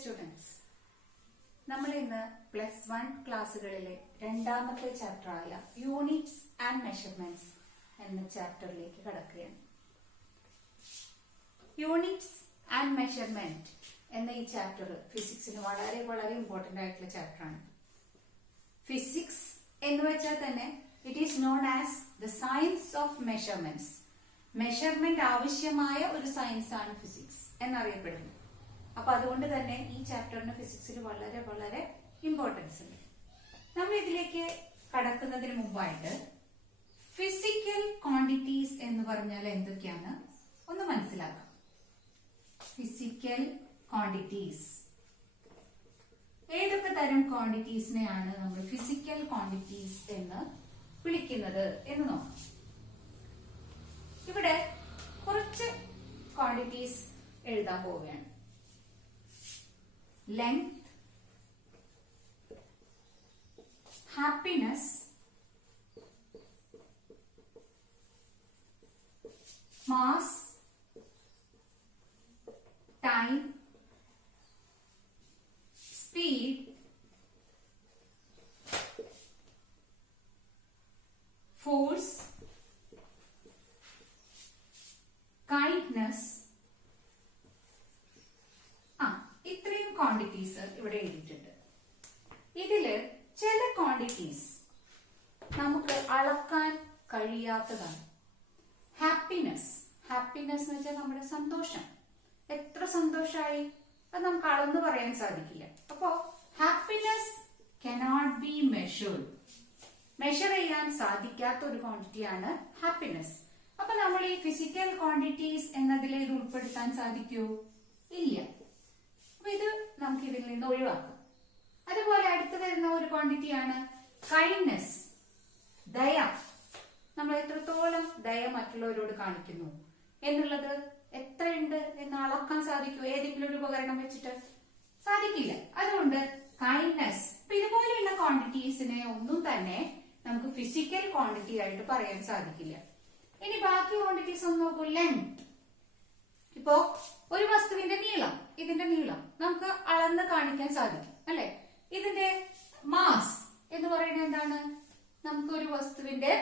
Students, നമ്മൾ ഇന്ന് +1 ക്ലാസ്സുകളിലെ രണ്ടാമത്തെ ചാപ്റ്ററായ യൂണിറ്റ്സ് ആൻഡ് മെഷർമെന്റ്സ് എന്ന ചാപ്റ്ററിലേക്ക് കടക്കുകയാണ്. യൂണിറ്റ്സ് ആൻഡ് മെഷർമെന്റ് എന്ന ഈ ചാപ്റ്റർ ഫിസിക്സിന് വളരെ വളരെ ഇമ്പോർട്ടന്റ് ആയിട്ടുള്ള ചാപ്റ്ററാണ്. ഫിസിക്സ് എന്ന് വെച്ചാൽ തന്നെ it is known as the science of measurements. Measurement ആവശ്യമായ ഒരു സയൻസ് ആണ് ഫിസിക്സ് എന്നറിയപ്പെടുന്നത്. അപ്പൊ അതുകൊണ്ട് തന്നെ ഈ ചാപ്റ്ററിന് ഫിസിക്സിൽ വളരെ വളരെ ഇമ്പോർട്ടൻസ് ഉണ്ട്. നമ്മൾ ഇതിലേക്ക് കടക്കുന്നതിന് മുമ്പായിട്ട് ഫിസിക്കൽ ക്വാണ്ടിറ്റീസ് എന്ന് പറഞ്ഞാൽ എന്തൊക്കെയാണ് ഒന്ന് മനസ്സിലാക്കാം. ഫിസിക്കൽ ക്വാണ്ടിറ്റീസ്, ഏതൊക്കെ തരം ക്വാണ്ടിറ്റീസിനെയാണ് നമ്മൾ ഫിസിക്കൽ ക്വാണ്ടിറ്റീസ് എന്ന് വിളിക്കുന്നത് എന്ന് നോക്കാം. ഇവിടെ കുറച്ച് ക്വാണ്ടിറ്റീസ് എഴുതാൻ പോവുകയാണ്. Length, happiness, mass, time, speed, force, kindness. ഇത്രയും ക്വാണ്ടിറ്റീസ് ഇവിടെ എഴുതിയിട്ടുണ്ട്. ഇതില് ചില ക്വാണ്ടിറ്റീസ് നമുക്ക് അളക്കാൻ കഴിയാത്തതാണ്. ഹാപ്പിനെസ്, ഹാപ്പിനെസ് എന്ന് വെച്ചാൽ നമ്മുടെ സന്തോഷം. എത്ര സന്തോഷമായി അത് നമുക്ക് അളന്ന് പറയാൻ സാധിക്കില്ല. അപ്പോ happiness cannot be measured. Measure ചെയ്യാൻ സാധിക്കാത്ത ഒരു ക്വാണ്ടിറ്റിയാണ് ഹാപ്പിനെസ്. അപ്പൊ നമ്മൾ ഈ ഫിസിക്കൽ ക്വാണ്ടിറ്റീസ് എന്നതിൽ ഇത് ഉൾപ്പെടുത്താൻ സാധിക്കൂ? ഇല്ല. അപ്പൊ ഇത് നമുക്ക് ഇതിൽ നിന്ന് ഒഴിവാക്കാം. അതുപോലെ അടുത്ത് വരുന്ന ഒരു ക്വാണ്ടിറ്റിയാണ് കൈൻഡ്നെസ്, ദയ. നമ്മൾ എത്രത്തോളം ദയ മറ്റുള്ളവരോട് കാണിക്കുന്നു എന്നുള്ളത് എത്രയുണ്ട് എന്ന് അളക്കാൻ സാധിക്കുമോ ഏതെങ്കിലും ഒരു ഉപകരണം വെച്ചിട്ട്? സാധിക്കില്ല. അതുകൊണ്ട് കൈൻഡ്നെസ്, ഇതുപോലെയുള്ള ക്വാണ്ടിറ്റീസിനെ ഒന്നും തന്നെ നമുക്ക് ഫിസിക്കൽ ക്വാണ്ടിറ്റി ആയിട്ട് പറയാൻ സാധിക്കില്ല. ഇനി ബാക്കി ക്വാണ്ടിറ്റീസ് ഒന്ന് നോക്കൂ. ലെങ്ത്, ഇപ്പോ ഒരു വസ്തുവിന്റെ നീളം, ഇതിന്റെ നീളം നമുക്ക് അളന്ന് കാണിക്കാൻ സാധിക്കും അല്ലെ? ഇതിന്റെ മാസ് എന്ന് പറയുന്നത് എന്താണ്? നമുക്ക് ഒരു വസ്തുവിന്റെ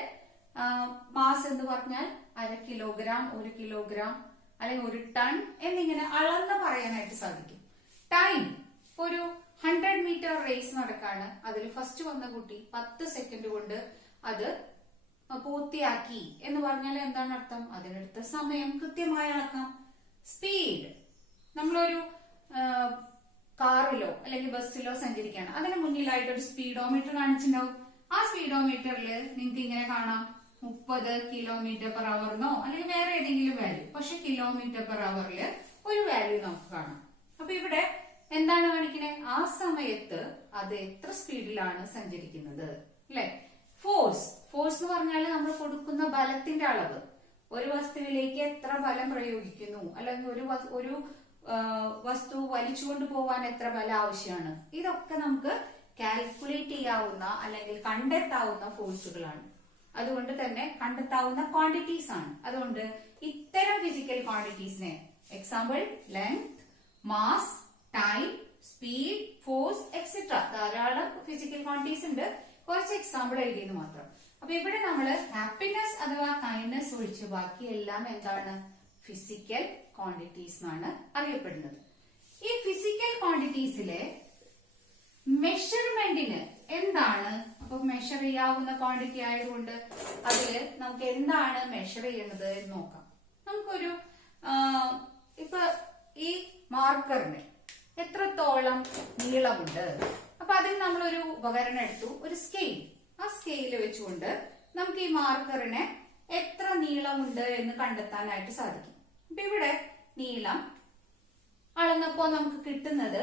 മാസ് എന്ന് പറഞ്ഞാൽ 1/2 കിലോഗ്രാം, 1 കിലോഗ്രാം അല്ലെങ്കിൽ 1 ടൺ എന്നിങ്ങനെ അളന്ന് പറയാനായിട്ട് സാധിക്കും. ടൈം, ഒരു 100 മീറ്റർ റേസ് നടക്കാണ്. അതിൽ ഫസ്റ്റ് വന്ന കുട്ടി 10 സെക്കൻഡ് കൊണ്ട് അത് പൂർത്തിയാക്കി എന്ന് പറഞ്ഞാൽ എന്താണ് അർത്ഥം? അതിനെടുത്ത സമയം കൃത്യമായി അളക്കാം. സ്പീഡ്, നമ്മളൊരു കാറിലോ അല്ലെങ്കിൽ ബസ്സിലോ സഞ്ചരിക്കുകയാണ്. അതിന് മുന്നിലായിട്ട് ഒരു സ്പീഡോമീറ്റർ കാണിച്ചിട്ടുണ്ടാവും. ആ സ്പീഡോമീറ്ററിൽ നിങ്ങൾക്ക് ഇങ്ങനെ കാണാം 30 km/h അല്ലെങ്കിൽ വേറെ ഏതെങ്കിലും വാല്യൂ. പക്ഷെ km/h ഒരു വാല്യൂ നമുക്ക് കാണാം. അപ്പൊ ഇവിടെ എന്താണ് കാണിക്കണേ? ആ സമയത്ത് അത് എത്ര സ്പീഡിലാണ് സഞ്ചരിക്കുന്നത് അല്ലെ? ഫോഴ്സ്, ഫോഴ്സ് എന്ന് പറഞ്ഞാൽ നമ്മൾ കൊടുക്കുന്ന ബലത്തിന്റെ അളവ്. ഒരു വസ്തുവിലേക്ക് എത്ര ബലം പ്രയോഗിക്കുന്നു അല്ലെങ്കിൽ ഒരു വസ്തു വലിച്ചുകൊണ്ട് പോവാൻ എത്ര ബലം ആവശ്യമാണ്, ഇതൊക്കെ നമുക്ക് കാൽക്കുലേറ്റ് ചെയ്യാവുന്ന അല്ലെങ്കിൽ കണ്ടെത്താവുന്ന ഫോഴ്സുകളാണ്. അതുകൊണ്ട് തന്നെ കണ്ടെത്താവുന്ന ക്വാണ്ടിറ്റീസ് ആണ്. അതുകൊണ്ട് ഇത്തരം ഫിസിക്കൽ ക്വാണ്ടിറ്റീസിനെ, example length, mass, time, speed, force etcetera, ധാരാളം ഫിസിക്കൽ ക്വാണ്ടിറ്റീസ് ഉണ്ട്. കുറച്ച് എക്സാമ്പിൾ എഴുതിയെന്ന് മാത്രം. അപ്പൊ ഇവിടെ നമ്മള് ഹാപ്പിനെസ് അഥവാ കൈൻഡ്നെസ് ഒഴിച്ച് ബാക്കിയെല്ലാം എന്താണ്? ഫിസിക്കൽ ക്വാണ്ടിറ്റീസ് എന്നാണ് അറിയപ്പെടുന്നത്. ഈ ഫിസിക്കൽ ക്വാണ്ടിറ്റീസിലെ മെഷർമെന്റിന് എന്താണ്? അപ്പൊ മെഷർ ചെയ്യാവുന്ന ക്വാണ്ടിറ്റി ആയതുകൊണ്ട് അതില് നമുക്ക് എന്താണ് മെഷർ ചെയ്യുന്നത് എന്ന് നോക്കാം. നമുക്കൊരു ഇപ്പൊ ഈ മാർക്കറിന് എത്രത്തോളം നീളമുണ്ട്. അപ്പൊ അതിൽ നമ്മളൊരു ഉപകരണം എടുത്തു, ഒരു സ്കെയിൽ. ആ സ്കെയിൽ വെച്ചുകൊണ്ട് നമുക്ക് ഈ മാർക്കറിന് എത്ര നീളമുണ്ട് എന്ന് കണ്ടെത്താനായിട്ട് സാധിക്കും. അപ്പൊ ഇവിടെ നീളം അളന്നപ്പോ നമുക്ക് കിട്ടുന്നത്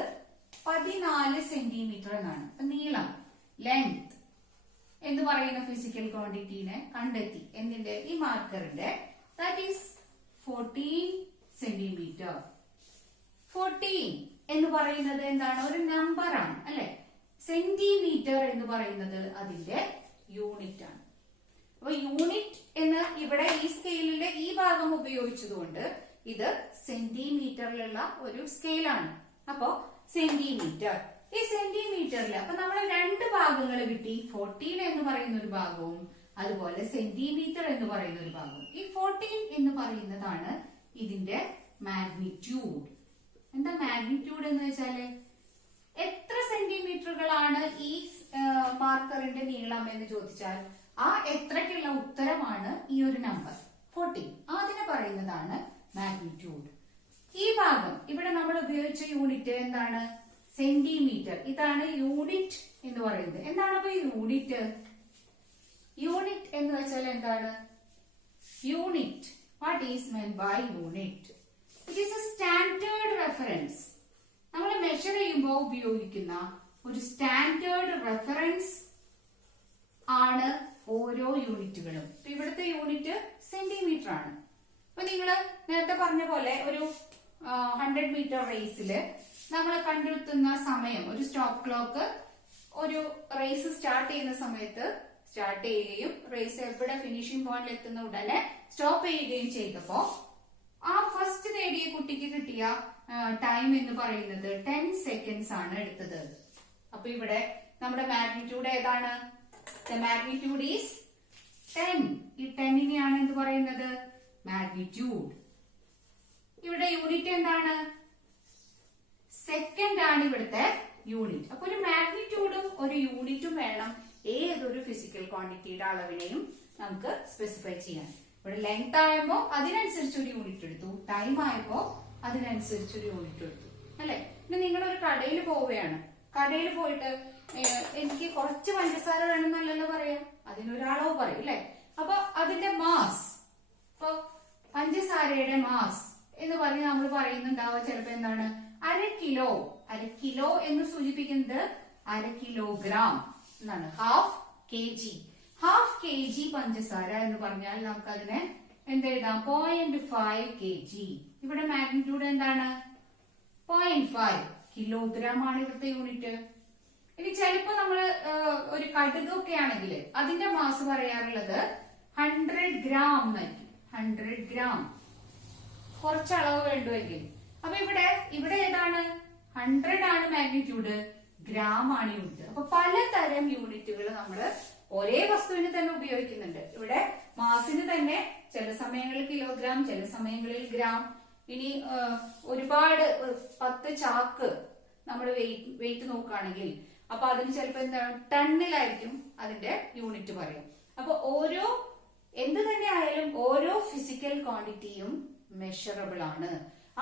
14 സെന്റിമീറ്റർ എന്നാണ്. നീളം, ലെങ്ത് എന്ന് പറയുന്ന ഫിസിക്കൽ ക്വാണ്ടിറ്റീനെ കണ്ടെത്തി. എന്തിന്റെ? ഈ മാർക്കറിന്റെ. That is 14 centimetre. 14 എന്ന് പറയുന്നത് എന്താണ്? ഒരു നമ്പർ ആണ് അല്ലെ? സെന്റിമീറ്റർ എന്ന് പറയുന്നത് അതിന്റെ യൂണിറ്റ് ആണ്. അപ്പൊ യൂണിറ്റ് എന്ന് ഇവിടെ ഈ സ്കെയിലിന്റെ ഈ ഭാഗം ഉപയോഗിച്ചതുകൊണ്ട് ഇത് സെന്റിമീറ്ററിലുള്ള ഒരു സ്കെയിലാണ്. അപ്പോ സെന്റിമീറ്റർ. ഈ സെന്റിമീറ്ററിൽ അപ്പൊ നമ്മൾ രണ്ട് ഭാഗങ്ങൾ കിട്ടി, 14 എന്ന് പറയുന്ന ഒരു ഭാഗവും അതുപോലെ സെന്റിമീറ്റർ എന്ന് പറയുന്ന ഒരു ഭാഗവും. ഈ 14 എന്ന് പറയുന്നതാണ് ഇതിന്റെ മാഗ്നിറ്റ്യൂഡ്. എന്താ മാഗ്നിറ്റ്യൂഡ് എന്ന് വെച്ചാല് എത്ര സെന്റിമീറ്ററുകളാണ് ഈ മാർക്കറിന്റെ നീളം എന്ന് ചോദിച്ചാൽ ആ എത്രക്കുള്ള ഉത്തരമാണ് ഈ ഒരു നമ്പർ 14. അതിനെ പറയുന്നതാണ് മാഗ്നിറ്റ്യൂഡ്. ഈ ഭാഗം ഇവിടെ നമ്മൾ ഉപയോഗിച്ച യൂണിറ്റ് എന്താണ്? സെന്റിമീറ്റർ. ഇതാണ് യൂണിറ്റ് എന്ന് പറയുന്നത്. എന്താണ് അപ്പൊ യൂണിറ്റ്? യൂണിറ്റ് എന്ന് വെച്ചാൽ എന്താണ്? Unit. What is meant by unit? It is a standard reference. നമ്മൾ മെഷർ ചെയ്യുമ്പോൾ ഉപയോഗിക്കുന്ന ഒരു സ്റ്റാൻഡേർഡ് റെഫറൻസ് ആണ് ഓരോ യൂണിറ്റുകളും. ഇവിടുത്തെ യൂണിറ്റ് സെന്റിമീറ്റർ ആണ്. അപ്പൊ നിങ്ങൾ നേരത്തെ പറഞ്ഞ പോലെ ഒരു 100 മീറ്റർ റേസില് നമ്മൾ കണ്ടെത്തുന്ന സമയം, ഒരു സ്റ്റോപ്പ് ക്ലോക്ക് ഒരു റേസ് സ്റ്റാർട്ട് ചെയ്യുന്ന സമയത്ത് സ്റ്റാർട്ട് ചെയ്യുകയും റേസ് എവിടെ ഫിനിഷിംഗ് പോയിന്റിൽ എത്തുന്ന ഉടനെ സ്റ്റോപ്പ് ചെയ്യുകയും ചെയ്തപ്പോ ആ ഫസ്റ്റ് നേടിയ കുട്ടിക്ക് കിട്ടിയ ടൈം എന്ന് പറയുന്നത് 10 സെക്കൻഡ്സ് ആണ് എടുത്തത്. അപ്പൊ ഇവിടെ നമ്മുടെ മാഗ്നിറ്റ്യൂഡ് ഏതാണ്? The magnitude is 10. ഈ 10നെയാണ് എന്ത് പറയുന്നത്? മാഗ്നിറ്റ്യൂഡ്. ഇവിടെ യൂണിറ്റ് എന്താണ്? സെക്കൻഡ് ആണ് ഇവിടുത്തെ യൂണിറ്റ്. അപ്പൊ ഒരു മാഗ്നിറ്റ്യൂഡും ഒരു യൂണിറ്റും വേണം ഏതൊരു ഫിസിക്കൽ ക്വാണ്ടിറ്റിയുടെ അളവിനെയും നമുക്ക് സ്പെസിഫൈ ചെയ്യാൻ. ഇവിടെ ലെങ്ത് ആയപ്പോ അതിനനുസരിച്ച് ഒരു യൂണിറ്റ് എടുത്തു, ടൈം ആയപ്പോ അതിനനുസരിച്ച് ഒരു യൂണിറ്റ് എടുത്തു, അല്ലെ? പിന്നെ നിങ്ങളൊരു കടയിൽ പോവുകയാണ്. കടയിൽ പോയിട്ട് എനിക്ക് കുറച്ച് പഞ്ചസാര വേണമെന്നല്ലല്ലോ പറയാം, അതിനൊരളവ് പറയും, അല്ലെ? അപ്പൊ അതിന്റെ മാസ്, ഇപ്പൊ പഞ്ചസാരയുടെ മാസ് എന്ന് പറഞ്ഞ് നമ്മൾ പറയുന്നുണ്ടാവുക ചിലപ്പോ എന്താണ്? 1/2 കിലോ. 1/2 കിലോ എന്ന് സൂചിപ്പിക്കുന്നത് 1/2 കിലോഗ്രാം എന്നാണ്. 1/2 kg. 1/2 kg പഞ്ചസാര എന്ന് പറഞ്ഞാൽ നമുക്ക് അതിനെ എന്തെഴുതാം? 0.5 kg. ഇവിടെ മാഗ്നിറ്റ്യൂഡ് എന്താണ്? 0.5 കിലോഗ്രാം ആണ് ഇവിടുത്തെ യൂണിറ്റ്. ഇനി ചിലപ്പോ നമ്മള് ഒരു കടുകൊക്കെ ആണെങ്കിൽ അതിന്റെ മാസ് പറയാറുള്ളത് 100 ഗ്രാം എന്നായിരിക്കും. 100 ഗ്രാം. കുറച്ചളവ് വേണ്ടുമെങ്കിൽ. അപ്പൊ ഇവിടെ ഏതാണ്? 100 ആണ് മാഗ്നിറ്റ്യൂഡ്, ഗ്രാം ആണ് യൂണിറ്റ്. അപ്പൊ പലതരം യൂണിറ്റുകൾ നമ്മൾ ഒരേ വസ്തുവിന് തന്നെ ഉപയോഗിക്കുന്നുണ്ട്. ഇവിടെ മാസിന് തന്നെ ചില സമയങ്ങളിൽ കിലോഗ്രാം, ചില സമയങ്ങളിൽ ഗ്രാം. ഇനി ഒരുപാട് 10 ചാക്ക് നമ്മൾ വെയിറ്റ് നോക്കുകയാണെങ്കിൽ അപ്പൊ അതിന് ചിലപ്പോ എന്താണ്? ടണ്ണിലായിരിക്കും അതിന്റെ യൂണിറ്റ് പറയാം. അപ്പൊ എന്ത് തന്നെ ആയാലും ഓരോ ഫിസിക്കൽ ക്വാണ്ടിറ്റിയും മെഷറബിൾ ആണ്.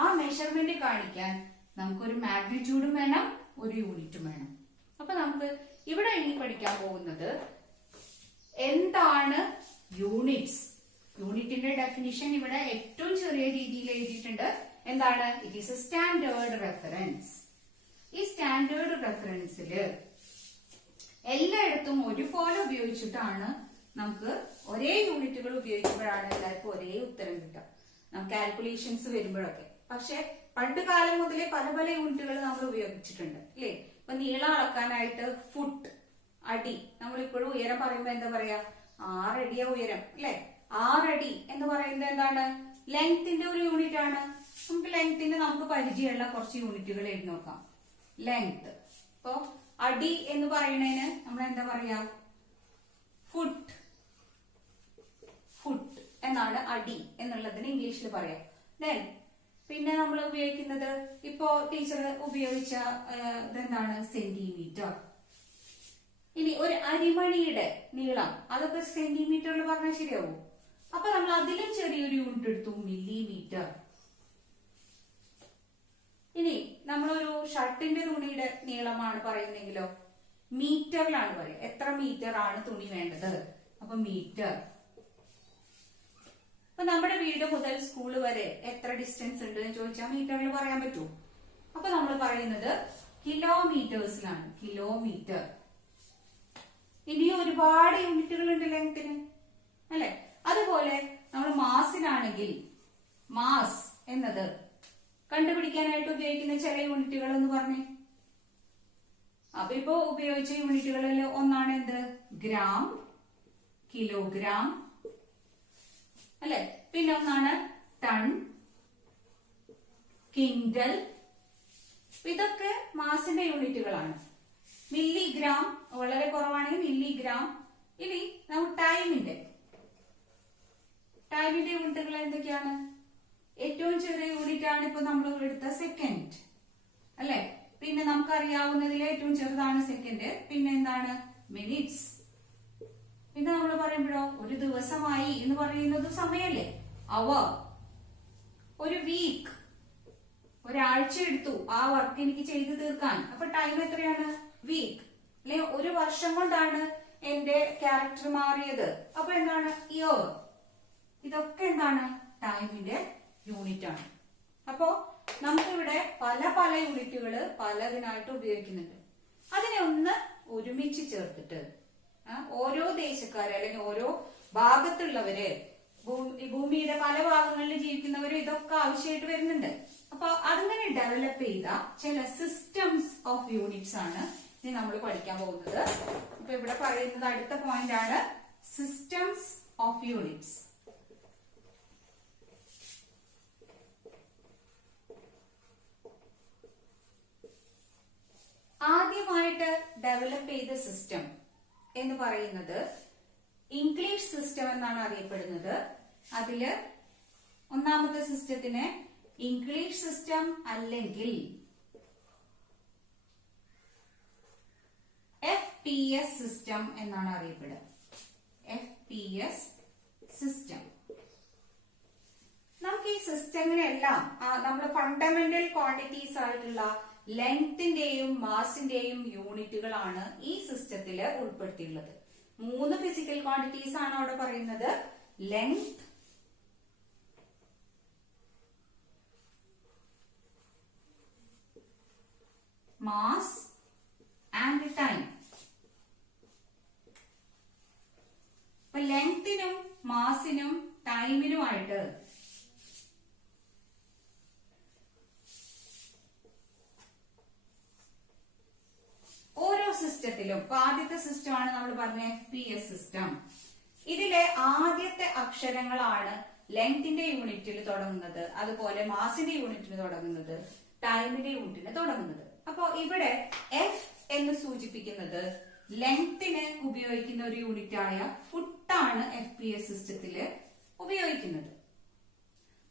ആ മെഷർമെന്റ് കാണിക്കാൻ നമുക്കൊരു മാഗ്നിറ്റ്യൂഡും വേണം, ഒരു യൂണിറ്റും വേണം. അപ്പൊ നമുക്ക് ഇവിടെ ഇനി പഠിക്കാൻ പോകുന്നത് എന്താണ് യൂണിറ്റ്സ്. യൂണിറ്റിന്റെ ഡെഫിനിഷൻ ഇവിടെ ഏറ്റവും ചെറിയ രീതിയിൽ എഴുതിയിട്ടുണ്ട്. എന്താണ്? It is a standard reference. ഈ സ്റ്റാൻഡേർഡ് റെഫറൻസില് എല്ലായിടത്തും ഒരുപോലെ ഉപയോഗിച്ചിട്ടാണ് നമുക്ക് ഒരേ യൂണിറ്റുകൾ ഉപയോഗിക്കുമ്പോഴാണ് എല്ലാവർക്കും ഒരേ ഉത്തരം കിട്ടുക, നമുക്ക് കാൽക്കുലേഷൻസ് വരുമ്പോഴൊക്കെ. പക്ഷെ പണ്ട് കാലം മുതലേ പല പല യൂണിറ്റുകൾ നമ്മൾ ഉപയോഗിച്ചിട്ടുണ്ട്, അല്ലേ? ഇപ്പൊ നീളം അളക്കാനായിട്ട് ഫുട്ട്, അടി. നമ്മളിപ്പോഴും ഉയരം പറയുമ്പോ എന്താ പറയാ? 6 അടിയാ ഉയരം, അല്ലെ? 6 അടി എന്ന് പറയുന്നത് എന്താണ്? ലെങ്ത്തിന്റെ ഒരു യൂണിറ്റ് ആണ്. നമുക്ക് ലെങ്ത്തിന്റെ നമുക്ക് പരിചയമുള്ള കുറച്ച് യൂണിറ്റുകൾ എഴുതി നോക്കാം. ലെങ്ത്. ഇപ്പൊ അടി എന്ന് പറയുന്നതിന് നമ്മൾ എന്താ പറയാ? ഫുട്ട്. ഫുട്ട് എന്നാണ് അടി എന്നുള്ളതിന് ഇംഗ്ലീഷിൽ പറയാം. ദെൻ പിന്നെ നമ്മൾ ഉപയോഗിക്കുന്നത് ഇപ്പോ ടീച്ചർ ഉപയോഗിച്ച ഇതെന്താണ്? സെന്റിമീറ്റർ. ഇനി ഒരു അരിമണിയുടെ നീളം അതൊക്കെ സെന്റിമീറ്ററിൽ പറഞ്ഞാൽ ശരിയാവും. അപ്പൊ നമ്മൾ അതിലും ചെറിയൊരു യൂണിറ്റ് എടുത്തു, മില്ലിമീറ്റർ. ഇനി നമ്മളൊരു ഷർട്ടിന്റെ തുണിയുടെ നീളമാണ് പറയുന്നെങ്കിലോ മീറ്ററിലാണ് പറയുക. എത്ര മീറ്റർ ആണ് തുണി വേണ്ടത്? അപ്പൊ മീറ്റർ. അപ്പൊ നമ്മുടെ വീട് മുതൽ സ്കൂൾ വരെ എത്ര ഡിസ്റ്റൻസ് ഉണ്ട് എന്ന് ചോദിച്ചാൽ മീറ്ററിൽ പറയാൻ പറ്റൂ. അപ്പൊ നമ്മൾ പറയുന്നത് കിലോമീറ്റേഴ്സിലാണ്. കിലോമീറ്റർ. ഇനിയും ഒരുപാട് യൂണിറ്റുകൾ ഉണ്ട് ലെങ്ത്തിന്, അല്ലെ? അതുപോലെ നമ്മൾ മാസിനാണെങ്കിൽ മാസ് എന്നത് കണ്ടുപിടിക്കാനായിട്ട് ഉപയോഗിക്കുന്ന ചില യൂണിറ്റുകൾ എന്ന് പറഞ്ഞേ. അപ്പൊ ഇപ്പോ ഉപയോഗിച്ച യൂണിറ്റുകളിൽ ഒന്നാണ് എന്ത്? ഗ്രാം, കിലോഗ്രാം, അല്ലെ? പിന്നെ ഒന്നാണ് ടൺ, ക്വിന്റൽ, ഇതൊക്കെ മാസിന്റെ യൂണിറ്റുകളാണ്. മില്ലിഗ്രാം വളരെ കുറവാണെങ്കിൽ മില്ലിഗ്രാം. ഇനി നമുക്ക് ടൈമിന്റെ യൂണിറ്റുകൾ എന്തൊക്കെയാണ്? ഏറ്റവും ചെറിയ യൂണിറ്റ് ആണ് ഇപ്പൊ നമ്മൾ എടുത്ത സെക്കൻഡ് അല്ലെ. പിന്നെ നമുക്കറിയാവുന്നതിൽ ഏറ്റവും ചെറുതാണ് സെക്കൻഡ്. പിന്നെ എന്താണ്? മിനിറ്റ്സ്. പിന്നെ നമ്മൾ പറയുമ്പോഴോ ഒരു ദിവസമായി എന്ന് പറയുന്നത് സമയല്ലേ, അവർ. ഒരു വീക്ക്, ഒരാഴ്ച എടുത്തു ആ വർക്ക് എനിക്ക് ചെയ്തു തീർക്കാൻ, അപ്പൊ ടൈം എത്രയാണ്? വീക്ക്. അല്ലെ ഒരു വർഷം കൊണ്ടാണ് എന്റെ ക്യാരക്ടർ മാറിയത്, അപ്പൊ എന്താണ്? ഇയർ. ഇതൊക്കെ എന്താണ്? ടൈമിന്റെ യൂണിറ്റ് ആണ്. അപ്പോ നമുക്കിവിടെ പല പല യൂണിറ്റുകൾ പലതിനായിട്ട് ഉപയോഗിക്കുന്നുണ്ട്. അതിനെ ഒന്ന് ഒരുമിച്ച് ചേർത്തിട്ട് ഓരോ ദേശക്കാര് അല്ലെങ്കിൽ ഓരോ ഭാഗത്തുള്ളവര്, ഭൂമിയുടെ പല ഭാഗങ്ങളിൽ ജീവിക്കുന്നവര് ഇതൊക്കെ ആവശ്യമായിട്ട് വരുന്നുണ്ട്. അപ്പൊ അങ്ങനെ ഡെവലപ്പ് ചെയ്ത ചില സിസ്റ്റംസ് ഓഫ് യൂണിറ്റ്സ് ആണ് ഇനി നമ്മൾ പഠിക്കാൻ പോകുന്നത്. അപ്പൊ ഇവിടെ പറയുന്നത് അടുത്ത പോയിന്റ് ആണ് സിസ്റ്റംസ് ഓഫ് യൂണിറ്റ്സ്. ആദ്യമായിട്ട് ഡെവലപ്പ് ചെയ്ത സിസ്റ്റം എന്ന് പറയുന്നത് ഇംഗ്ലീഷ് സിസ്റ്റം എന്നാണ് അറിയപ്പെടുന്നത്. അതില് ഒന്നാമത്തെ സിസ്റ്റത്തിന് ഇംഗ്ലീഷ് സിസ്റ്റം അല്ലെങ്കിൽ FPS സിസ്റ്റം എന്നാണ് അറിയപ്പെടുക. FPS system. നമുക്ക് ഈ സിസ്റ്റങ്ങളെല്ലാം നമ്മൾ ഫണ്ടമെന്റൽ ക്വാണ്ടിറ്റീസ് ആയിട്ടുള്ള ലെങ്തിന്റെയും മാസിന്റെയും യൂണിറ്റുകളാണ് ഈ സിസ്റ്റത്തില് ഉൾപ്പെടുത്തിയിട്ടുള്ളത്. 3 ഫിസിക്കൽ ക്വാണ്ടിറ്റീസ് ആണ് അവിടെ പറയുന്നത്. Length, mass and time. അപ്പൊ ലെങ്തിനും മാസിനും ടൈമിനുമായിട്ട് ഓരോ സിസ്റ്റത്തിലും, ഇപ്പൊ ആദ്യത്തെ സിസ്റ്റമാണ് നമ്മൾ പറഞ്ഞ FPS സിസ്റ്റം. ഇതിലെ ആദ്യത്തെ അക്ഷരങ്ങളാണ് ലെങ്തിന്റെ യൂണിറ്റിൽ തുടങ്ങുന്നത്, അതുപോലെ മാസിന്റെ യൂണിറ്റിന് തുടങ്ങുന്നത്, ടൈമിന്റെ യൂണിറ്റിന് തുടങ്ങുന്നത്. അപ്പോ ഇവിടെ എഫ് എന്ന് സൂചിപ്പിക്കുന്നത് ലെങ്തിന് ഉപയോഗിക്കുന്ന ഒരു യൂണിറ്റ് ആയ ഫുട്ടാണ് FPS സിസ്റ്റത്തില് ഉപയോഗിക്കുന്നത്.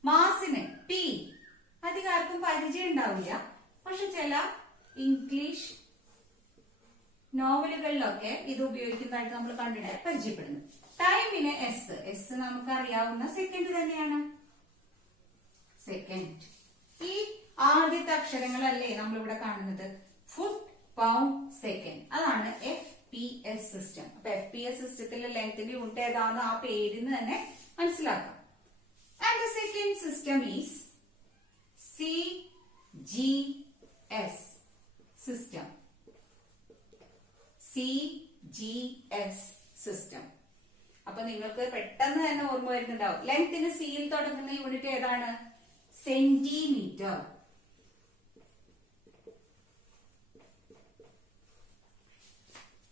മാസിന് P അധികാർക്കും പരിചയം ഉണ്ടാവില്ല, പക്ഷെ ചില ഇംഗ്ലീഷ് നോവലുകളിലൊക്കെ ഇത് ഉപയോഗിക്കുന്നതായിട്ട് നമ്മൾ കണ്ടിട്ട് പരിചയപ്പെടുന്നു. ടൈമിന് S നമുക്ക് അറിയാവുന്ന സെക്കൻഡ് തന്നെയാണ്. സെക്കൻഡ്. ഈ ആദ്യത്തെ അക്ഷരങ്ങളല്ലേ നമ്മളിവിടെ കാണുന്നത്? Foot, pound, second. അതാണ് FPS സിസ്റ്റം. അപ്പൊ FPS സിസ്റ്റത്തിലെ ലെങ്ത്തിന്റെ യൂണിറ്റ് ഏതാന്ന് ആ പേരിന് തന്നെ മനസ്സിലാക്കാം. And the second system is CGS system. CGS system. അപ്പൊ നിങ്ങൾക്ക് പെട്ടെന്ന് തന്നെ ഓർമ്മ വരുന്നുണ്ടാവും. ലെങ്ത്തിന് സിയിൽ തുടങ്ങുന്ന യൂണിറ്റ് ഏതാണ്? സെന്റിമീറ്റർ.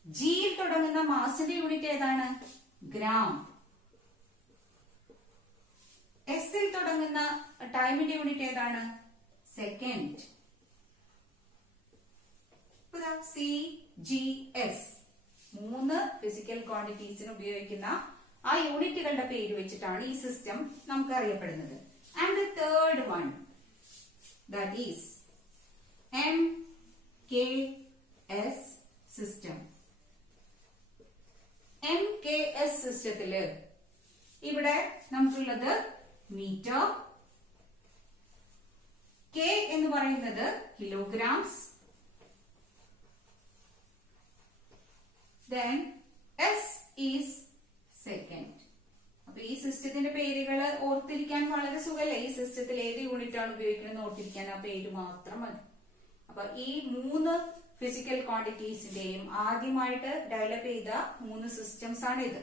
ജിയിൽ തുടങ്ങുന്ന മാസിന്റെ യൂണിറ്റ് ഏതാണ്? ഗ്രാം. എസിൽ തുടങ്ങുന്ന ടൈമിന്റെ യൂണിറ്റ് ഏതാണ്? സെക്കൻഡ്. CGS 3 ഫിസിക്കൽ ക്വാണ്ടിറ്റീസിന് ഉപയോഗിക്കുന്ന ആ യൂണിറ്റുകളുടെ പേര് വെച്ചിട്ടാണ് ഈ സിസ്റ്റം നമുക്ക് അറിയപ്പെടുന്നത്. And the third one, that is MKS system. MKS സിസ്റ്റത്തില് ഇവിടെ നമുക്കുള്ളത് മീറ്റർ, K എന്ന് പറയുന്നത് kilograms, then S is second. അപ്പൊ ഈ സിസ്റ്റത്തിന്റെ പേരുകൾ ഓർത്തിരിക്കാൻ വളരെ സുഖല്ലേ? ഈ സിസ്റ്റത്തിൽ ഏത് യൂണിറ്റ് ആണ് ഉപയോഗിക്കുന്നത് ഓർത്തിരിക്കാൻ ആ പേര് മാത്രം മതി. അപ്പൊ ഈ 3 ഫിസിക്കൽ ക്വാണ്ടിറ്റീസിന്റെയും ആദ്യമായിട്ട് ഡെവലപ്പ് ചെയ്ത 3 സിസ്റ്റംസ് ആണ് ഇത്.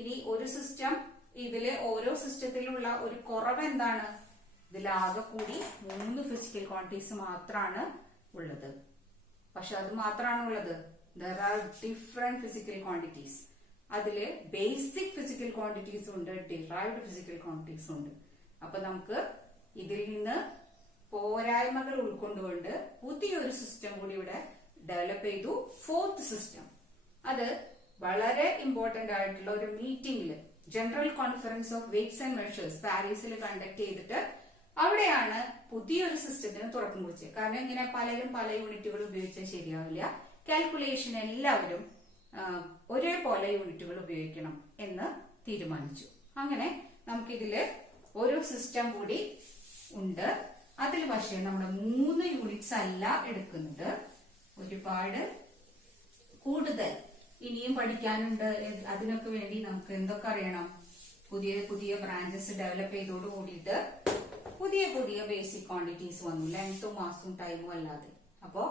ഇനി ഒരു സിസ്റ്റം, ഇതില് ഓരോ സിസ്റ്റത്തിലുള്ള ഒരു കുറവ് എന്താണ്? ഇതിലാകെ കൂടി 3 ഫിസിക്കൽ ക്വാണ്ടിറ്റീസ് മാത്രമാണ് ഉള്ളത്. പക്ഷെ അത് മാത്രമാണ് ഉള്ളത്? There are different physical quantities. അതില് ബേസിക് ഫിസിക്കൽ ക്വാണ്ടിറ്റീസ് ഉണ്ട്, ഡിറൈവ്ഡ് ഫിസിക്കൽ ക്വാണ്ടിറ്റീസ് ഉണ്ട്. അപ്പൊ നമുക്ക് ഇതിൽ നിന്ന് പോരായ്മകൾ ഉൾക്കൊണ്ടുകൊണ്ട് പുതിയൊരു സിസ്റ്റം കൂടി ഇവിടെ ഡെവലപ്പ് ചെയ്തു, ഫോർത്ത് സിസ്റ്റം. അത് വളരെ ഇമ്പോർട്ടന്റ് ആയിട്ടുള്ള ഒരു മീറ്റിംഗിൽ, general conference of weights and measures പാരീസിൽ കണ്ടക്ട് ചെയ്തിട്ട് അവിടെയാണ് പുതിയൊരു സിസ്റ്റത്തിന് തുടക്കം കുറിച്ചത്. കാരണം ഇങ്ങനെ പലരും പല യൂണിറ്റുകൾ ഉപയോഗിച്ചാൽ ശരിയാവില്ല, കാൽക്കുലേഷൻ എല്ലാവരും ഒരേപോലെ യൂണിറ്റുകൾ ഉപയോഗിക്കണം എന്ന് തീരുമാനിച്ചു. അങ്ങനെ നമുക്കിതില് ഒരു സിസ്റ്റം കൂടി ഉണ്ട്. അതിൽ പക്ഷേ നമ്മുടെ 3 യൂണിറ്റ്സ് അല്ല എടുക്കുന്നത്, ഒരുപാട് കൂടുതൽ ഇനിയും പഠിക്കാനുണ്ട്. അതിനൊക്കെ വേണ്ടി നമുക്ക് എന്തൊക്കെ അറിയണം? പുതിയ പുതിയ ബ്രാഞ്ചസ് ഡെവലപ്പ് ചെയ്തോട് കൂടിയിട്ട് പുതിയ പുതിയ ബേസിക് ക്വാണ്ടിറ്റീസ് വന്നു, ലെങ്ത്തും മാസും ടൈമും അല്ലാതെ. അപ്പോ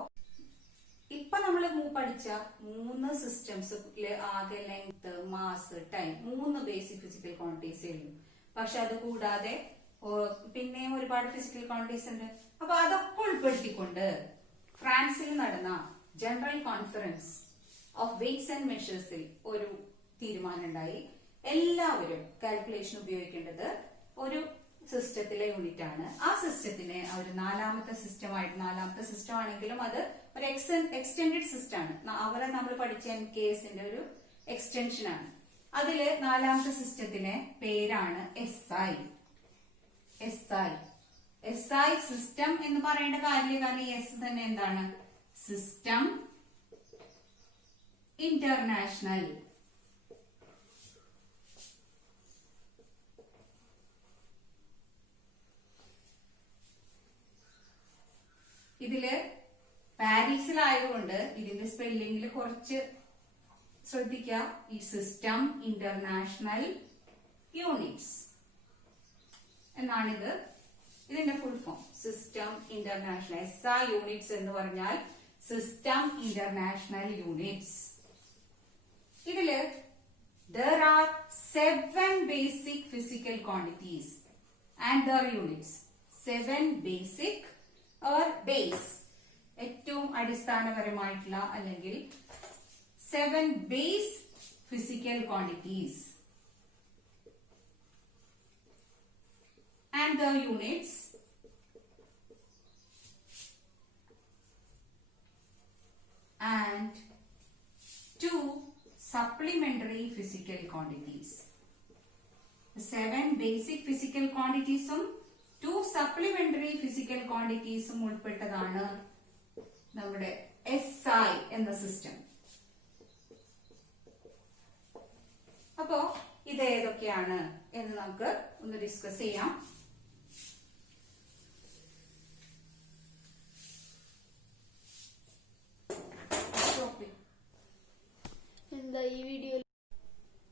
ഇപ്പൊ നമ്മൾ പഠിച്ച 3 സിസ്റ്റംസില് ആകെ length, mass, time 3 basic physical ക്വാണ്ടിറ്റീസേ ഉള്ളൂ. പക്ഷെ അത് കൂടാതെ പിന്നെയും ഒരുപാട് ഫിസിക്കൽ ക്വാണ്ടിറ്റീസ് ഉണ്ട്. അപ്പൊ അതൊക്കെ ഉൾപ്പെടുത്തിക്കൊണ്ട് ഫ്രാൻസിൽ നടന്ന general conference of weights and മെഷേഴ്സിൽ ഒരു തീരുമാനം ഉണ്ടായി. എല്ലാവരും കാൽക്കുലേഷൻ ഉപയോഗിക്കേണ്ടത് ഒരു സിസ്റ്റത്തിലെ യൂണിറ്റ് ആണ്. ആ സിസ്റ്റത്തിനെ ഒരു നാലാമത്തെ സിസ്റ്റം ആണെങ്കിലും അത് ഒരു എക്സ്റ്റെൻഡഡ് സിസ്റ്റം ആണ്. അവരെ നമ്മൾ പഠിച്ച MKSന്റെ ഒരു എക്സ്റ്റൻഷൻ ആണ്. അതില് 4ാമത്തെ സിസ്റ്റത്തിന്റെ പേരാണ് SI സിസ്റ്റം എന്ന് പറയേണ്ട കാര്യമില്ല. കാരണം എസ് തന്നെ എന്താണ്? System international. ഇതില് പാരീസിലായതുകൊണ്ട് ഇതിന്റെ സ്പെല്ലിംഗിൽ കുറച്ച് ശ്രദ്ധിക്കുക. ഈ സിസ്റ്റം ഇന്റർനാഷണൽ യൂണിറ്റ്സ് എന്നാണിത്. ഇതിന്റെ full form system international. SI units എന്ന് പറഞ്ഞാൽ സിസ്റ്റം ഇന്റർനാഷണൽ യൂണിറ്റ്സ്. ഇതില് there are 7 basic physical quantities and their units. 7 basic or base, ഏറ്റവും അടിസ്ഥാനപരമായിട്ടുള്ള അല്ലെങ്കിൽ 7 base physical quantities and their units and 2 supplementary physical quantities. 7 basic physical quantities 2 supplementary physical quantities ഉൾപ്പെട്ടതാണ് നമ്മുടെ SI എന്ന system. അപ്പോ ഇത് ഏതൊക്കെയാണ് എന്ന് നമുക്ക് ഒന്ന് ഡിസ്കസ് ചെയ്യാം.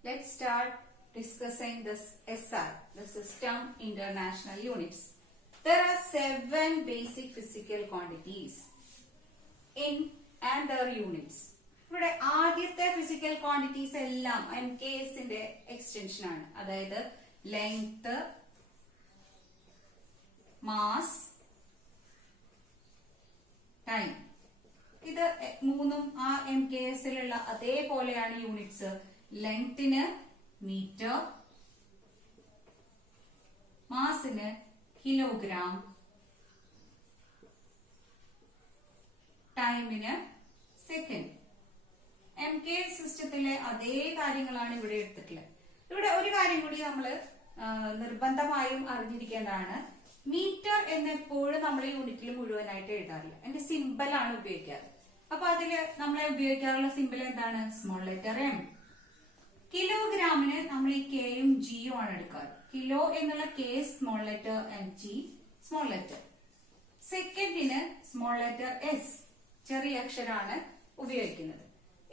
Let's start discussing this SI, the System International Units. There are 7 basic physical quantities in and their units. ഇവിടെ ആദ്യത്തെ ഫിസിക്കൽ ക്വാണ്ടിറ്റീസ് എല്ലാം MKSന്റെ എക്സ്റ്റൻഷൻ ആണ്. അതായത് ലെങ്ത്, മാസ്, ടൈം. ഇത് 3ഉം ആ MKSലുള്ള അതേപോലെയാണ് യൂണിറ്റ്സ്. ലെങ്ത്തിന് മീറ്റർ, മാസിന് കിലോഗ്രാം, ടൈമിന് സെക്കൻഡ്. MKS സിസ്റ്റത്തിലെ അതേ കാര്യങ്ങളാണ് ഇവിടെ എടുത്തിട്ടുള്ളത്. ഇവിടെ ഒരു കാര്യം കൂടി നമ്മൾ നിർബന്ധമായും അറിഞ്ഞിരിക്കേണ്ടതാണ്. മീറ്റർ എന്നെപ്പോഴും നമ്മൾ യൂണിറ്റിൽ മുഴുവനായിട്ട് എഴുതാറില്ല, അതിന്റെ സിമ്പിൾ ആണ് ഉപയോഗിക്കാറ്. അപ്പൊ അതില് നമ്മളെ ഉപയോഗിക്കാറുള്ള സിമ്പിൾ എന്താണ്? Small letter M. കിലോഗ്രാമിന് നമ്മൾ ഈ കെയും ജിയും ആണ് എടുക്കാറ്. കിലോ എന്നുള്ള K small letter and G small letter. സെക്കൻഡിന് സ്മോൾ ലെറ്റർ S ചെറിയ അക്ഷരമാണ് ഉപയോഗിക്കുന്നത്.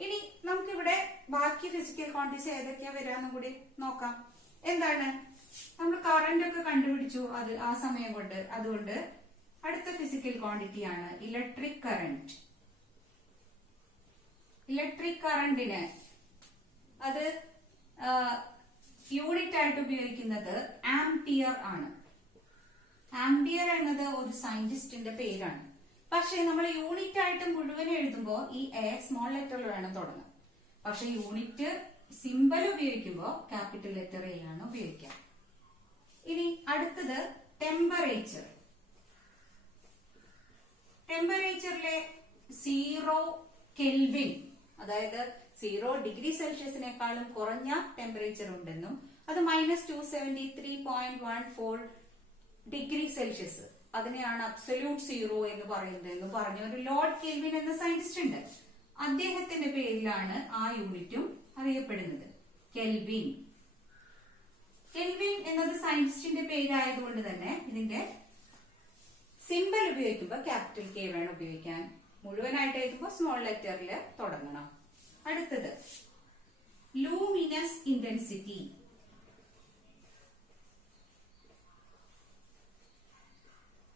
ഇനി നമുക്കിവിടെ ബാക്കി ഫിസിക്കൽ ക്വാണ്ടിറ്റീസ് ഏതൊക്കെയാ വരാന്നും കൂടി നോക്കാം. എന്താണ്? നമ്മൾ കറന്റ് ഒക്കെ കണ്ടുപിടിച്ചു അത് ആ സമയം കൊണ്ട്. അതുകൊണ്ട് അടുത്ത ഫിസിക്കൽ ക്വാണ്ടിറ്റി ആണ് ഇലക്ട്രിക് കറന്റ്. ഇലക്ട്രിക് കറന്റിന് അത് യൂണിറ്റ് ആയിട്ട് ഉപയോഗിക്കുന്നത് ആംപിയർ ആണ്. ആംപിയർ എന്നത് ഒരു സയന്റിസ്റ്റിന്റെ പേരാണ്. പക്ഷെ നമ്മൾ യൂണിറ്റ് ആയിട്ട് മുഴുവൻ എഴുതുമ്പോൾ ഈ എ സ്മോൾ ലെറ്ററിൽ വേണം തുടങ്ങാൻ. പക്ഷെ യൂണിറ്റ് സിമ്പൽ ഉപയോഗിക്കുമ്പോൾ ക്യാപിറ്റൽ ലെറ്റർ എ ആണ് ഉപയോഗിക്കുക. ഇനി അടുത്തത് ടെമ്പറേച്ചർ. ടെമ്പറേച്ചറിലെ 0 കെൽവിൻ, അതായത് 0 ഡിഗ്രി സെൽഷ്യസിനേക്കാളും കുറഞ്ഞ ടെമ്പറേച്ചർ ഉണ്ടെന്നും അത് -273.14 ഡിഗ്രി സെൽഷ്യസ്, അതിനെയാണ് അബ്സല്യൂട്ട് സീറോ എന്ന് പറയുന്നത് എന്ന് പറഞ്ഞ ഒരു ലോർഡ് കെൽവിൻ എന്ന സയന്റിസ്റ്റ് ഉണ്ട്. അദ്ദേഹത്തിന്റെ പേരിലാണ് ആ യൂണിറ്റും അറിയപ്പെടുന്നത്, കെൽവിൻ. കെൽവിൻ എന്നത് സയന്റിസ്റ്റിന്റെ പേരായതുകൊണ്ട് തന്നെ ഇതിന്റെ സിമ്പൽ ഉപയോഗിക്കുമ്പോൾ ക്യാപിറ്റൽ കെ വേണം ഉപയോഗിക്കാൻ. മുഴുവനായിട്ട് എഴുതുമ്പോൾ സ്മോൾ ലെറ്ററിൽ തുടങ്ങണം. അടുത്തത് ലൂമിനസ് ഇന്റൻസിറ്റി.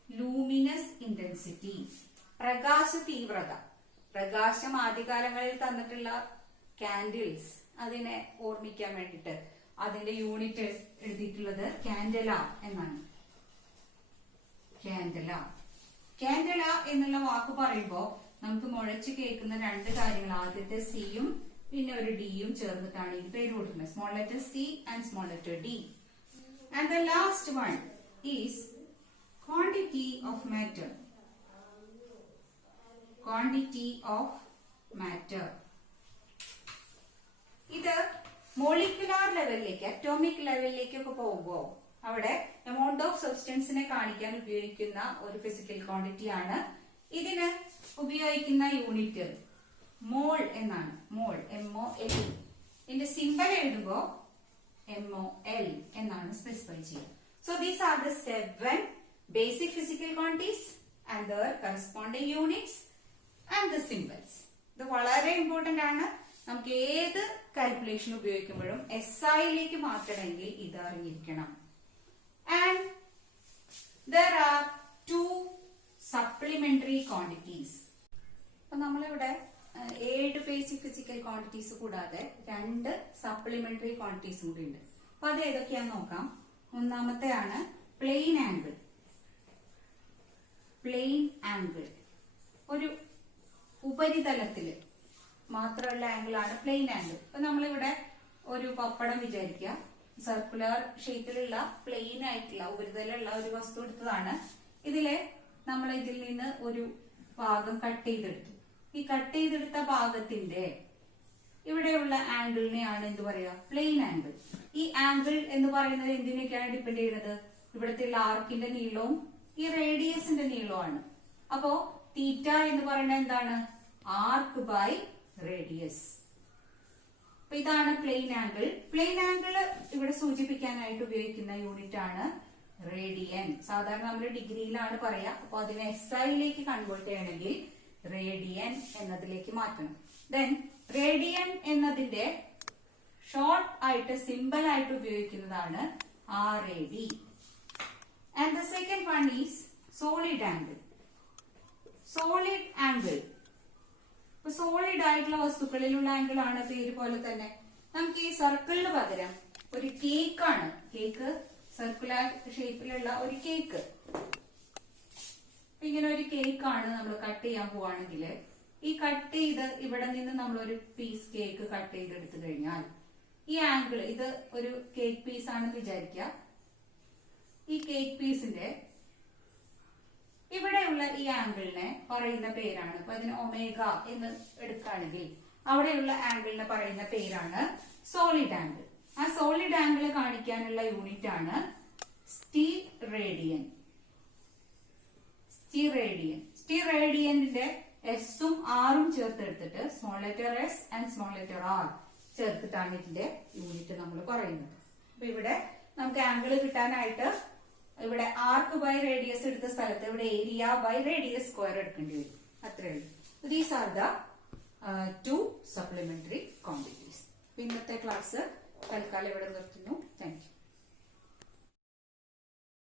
ലൂമിനസ് ഇന്റൻസിറ്റി, പ്രകാശ തീവ്രത. പ്രകാശം ആദ്യകാലങ്ങളിൽ തന്നിട്ടുള്ള കാൻഡിൽസ്, അതിനെ ഓർമ്മിക്കാൻ വേണ്ടിട്ട് അതിന്റെ യൂണിറ്റ് എഴുതിയിട്ടുള്ളത് കാൻഡല എന്നാണ്. കാൻഡല. കാൻഡല എന്നുള്ള വാക്ക് പറയുമ്പോൾ നമുക്ക് മുഴച്ചു കേൾക്കുന്ന രണ്ട് കാര്യങ്ങൾ. ആദ്യത്തെ സിയും പിന്നെ ഒരു ഡിയും ചേർന്നിട്ടാണ് ഈ പേര് കൊടുക്കുന്നത്. Small letter C and small letter D. And the last one is quantity of matter. Quantity of matter. ഇത് മോളിക്കുലാർ ലെവലിലേക്ക്, അറ്റോമിക് ലെവലിലേക്കൊക്കെ പോകുമ്പോൾ അവിടെ എമൗണ്ട് ഓഫ് സബ്സ്റ്റൻസിനെ കാണിക്കാൻ ഉപയോഗിക്കുന്ന ഒരു ഫിസിക്കൽ ക്വാണ്ടിറ്റി ആണ്. ഇതിന് ഉപയോഗിക്കുന്ന യൂണിറ്റ് മോൾ എന്നാണ്. മോൾ, MOL. ഇതിന്റെ സിമ്പൽ എഴുതുമ്പോൾ MOL എന്നാണ് സ്പെസിഫൈ ചെയ്യുക. So these are the 7 basic physical quantities and their corresponding units and the symbols. ഇത് വളരെ ഇമ്പോർട്ടന്റ് ആണ്. നമുക്ക് ഏത് കാൽക്കുലേഷൻ ഉപയോഗിക്കുമ്പോഴും SI-യിലേക്ക് മാറ്റണമെങ്കിൽ ഇത് അറിഞ്ഞിരിക്കണം. And there are 2 supplementary quantities. അപ്പൊ നമ്മളിവിടെ 7 ബേസിക് ഫിസിക്കൽ ക്വാണ്ടിറ്റീസ് കൂടാതെ 2 സപ്ലിമെന്ററി ക്വാണ്ടിറ്റീസും കൂടി ഉണ്ട്. അപ്പൊ അത് ഏതൊക്കെയാന്ന് നോക്കാം. ഒന്നാമത്തെയാണ് പ്ലെയിൻ ആംഗിൾ. പ്ലെയിൻ ആംഗിൾ ഒരു ഉപരിതലത്തില് മാത്രമുള്ള ആംഗിൾ ആണ് പ്ലെയിൻ ആംഗിൾ. ഇപ്പൊ നമ്മളിവിടെ ഒരു പപ്പടം വിചാരിക്കുക, സർക്കുലർ ഷേപ്പിലുള്ള പ്ലെയിൻ ആയിട്ടുള്ള ഉപരിതലമുള്ള ഒരു വസ്തു എടുത്തതാണ്. ഇതില് നമ്മൾ ഇതിൽ നിന്ന് ഒരു ഭാഗം കട്ട് ചെയ്തെടുത്തു. ഈ കട്ട് ചെയ്തെടുത്ത ഭാഗത്തിന്റെ ഇവിടെയുള്ള ആംഗിളിനെയാണ് എന്ത് പറയാ, പ്ലെയിൻ ആംഗിൾ. ഈ ആംഗിൾ എന്ന് പറയുന്നത് എന്തിനൊക്കെയാണ് ഡിപ്പെൻഡ് ചെയ്യുന്നത്? ഇവിടത്തെ ആർക്കിന്റെ നീളവും ഈ റേഡിയസിന്റെ നീളമാണ്. അപ്പോ തീറ്റ എന്ന് പറയുന്നത് എന്താണ്? Arc by radius. അപ്പൊ ഇതാണ് പ്ലെയിൻ ആംഗിൾ. പ്ലെയിൻ ആംഗിൾ ഇവിടെ സൂചിപ്പിക്കാനായിട്ട് ഉപയോഗിക്കുന്ന യൂണിറ്റ് ആണ് റേഡിയൻ. സാധാരണ നമ്മൾ ഡിഗ്രിയിലാണ് പറയാ. അപ്പൊ അതിനെ SI-യിലേക്ക് കൺവേർട്ട് ചെയ്യണമെങ്കിൽ റേഡിയൻ എന്നതിലേക്ക് മാറ്റണം. ദെൻ റേഡിയൻ എന്നതിന്റെ ഷോർട്ട് ആയിട്ട് സിമ്പിൾ ആയിട്ട് ഉപയോഗിക്കുന്നതാണ് RAD. And the second one is solid angle. Solid angle ഇപ്പൊ സോളിഡ് ആയിട്ടുള്ള വസ്തുക്കളിലുള്ള ആംഗിൾ ആണ് പേര് പോലെ തന്നെ. നമുക്ക് ഈ സർക്കിളിന് പകരം ഒരു കേക്കാണ്, കേക്ക് സർക്കുലർ ഷേപ്പിലുള്ള ഒരു കേക്ക്. ഇങ്ങനെ ഒരു കേക്കാണ് നമ്മൾ കട്ട് ചെയ്യാൻ പോവാണെങ്കിൽ ഈ കട്ട് ചെയ്ത് ഇവിടെ നിന്ന് നമ്മൾ ഒരു പീസ് കേക്ക് കട്ട് ചെയ്തെടുത്തു കഴിഞ്ഞാൽ ഈ ആംഗിൾ, ഇത് ഒരു കേക്ക് പീസ് ആണെന്ന് വിചാരിക്കുക. ഈ കേക്ക് പീസിന്റെ ഇവിടെയുള്ള ഈ ആംഗിളിനെ പറയുന്ന പേരാണ്, ഇപ്പൊ അതിന് ഒമേഗ എന്ന് എടുക്കുകയാണെങ്കിൽ അവിടെയുള്ള ആംഗിളിനെ പറയുന്ന പേരാണ് സോളിഡ് ആംഗിൾ. ആ സോളിഡ് ആംഗിൾ കാണിക്കാനുള്ള യൂണിറ്റ് ആണ് സ്റ്റീറേഡിയൻ. സ്റ്റീറേഡിയന്റെ എസും ആറും ചേർത്തെടുത്തിട്ട് small letter S and small letter R ചേർത്തിട്ടാണ് ഇതിന്റെ യൂണിറ്റ് നമ്മൾ പറയുന്നത്. അപ്പൊ ഇവിടെ നമുക്ക് ആംഗിൾ കിട്ടാനായിട്ട് ഇവിടെ ആർക്ക് ബൈ റേഡിയസ് എടുത്ത സ്ഥലത്ത് ഇവിടെ ഏരിയ ബൈ റേഡിയസ് സ്ക്വയർ എടുക്കേണ്ടി വരും. അത്രയേ ഉള്ളൂ. These are the 2 supplementary quantities. ഇന്നത്തെ ക്ലാസ് തൽക്കാലം ഇവിടെ നിർത്തുന്നു. Thank you.